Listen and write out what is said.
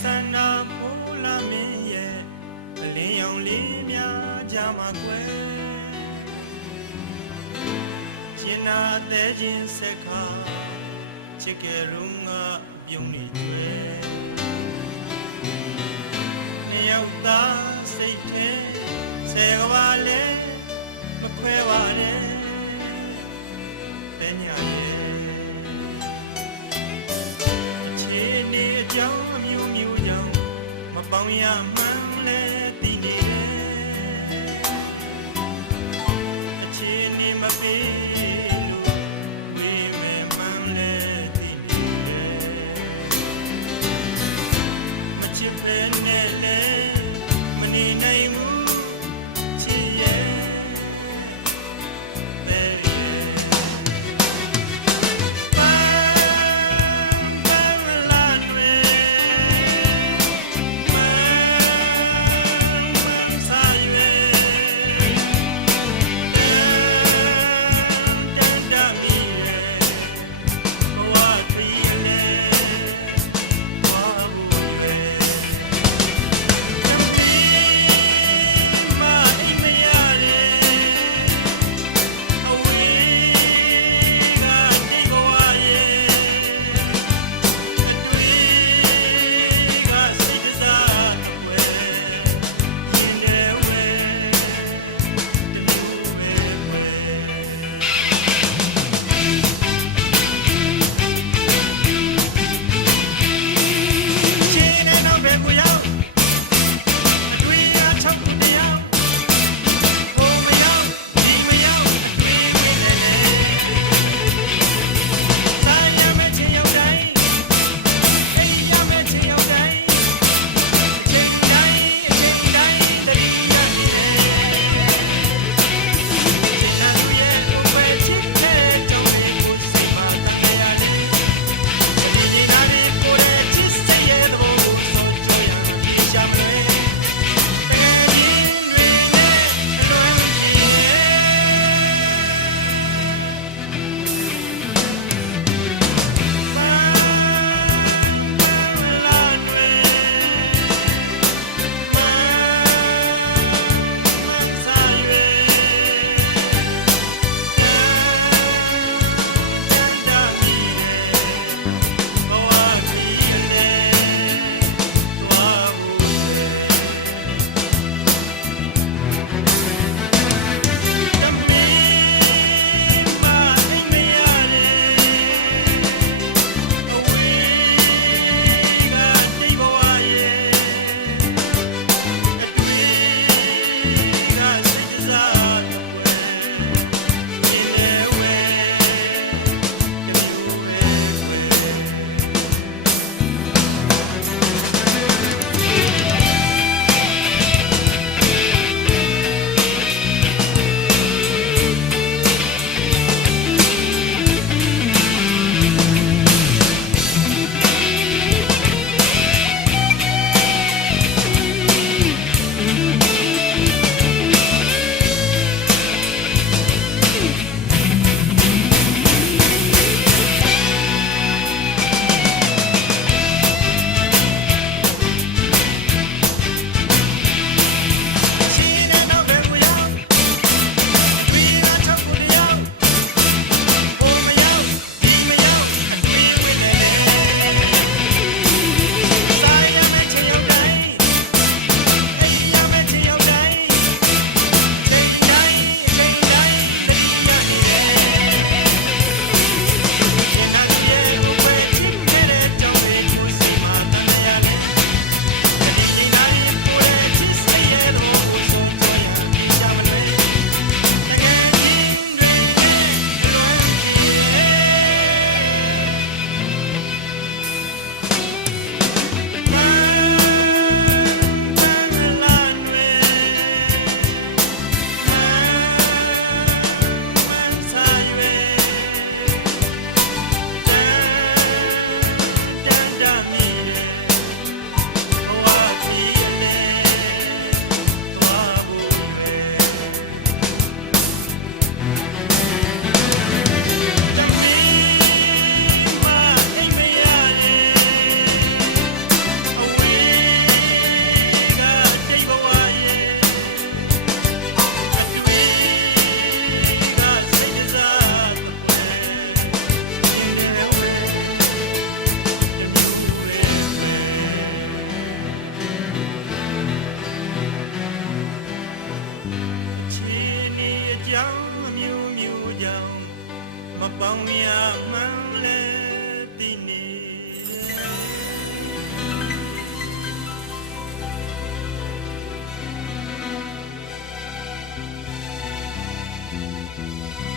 ဆန္ဒမိုးလာမင်းရဲ့အလင်းရောင်လေးများကြမှာကွယ်ကျင်နာတဲ့ခြင်းစက္ခါချစ်ကြရုံကပြုံးနေကြွယ်နှစ်ယောက်သားစိတ်ထဲဆယ်ကဘာလဲမခွဲပါနဲ့တဲ့ညာ Música